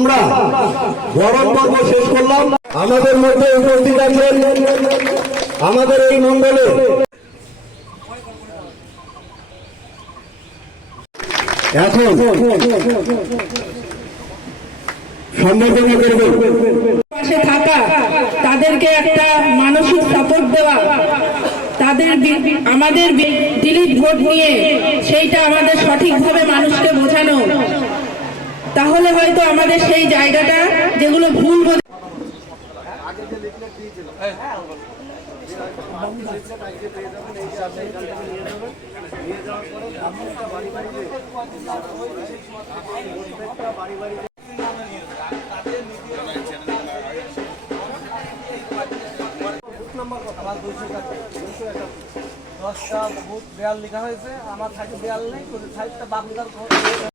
আমরা বরণ পর্ব শেষ করলাম। আমাদের মধ্যে উপস্থিত আছেন আমাদের এই মণ্ডলে এখন সম্বর্ধনা করবেন পাশে থাকা, তাদেরকে একটা মানসিক সাপোর্ট দেওয়া, তাদের আমাদের ডিলিট ভোট নিয়ে সেইটা আমাদের সঠিকভাবে মানুষকে বোঝানো, তাহলে হয়তো আমাদের সেই জায়গাটা যেগুলো ভুল আমার 10টা বুথ দেয়াল লেখা হয়েছে, আমার থাকে দেয়াল নেই, সাইডটা বাংলার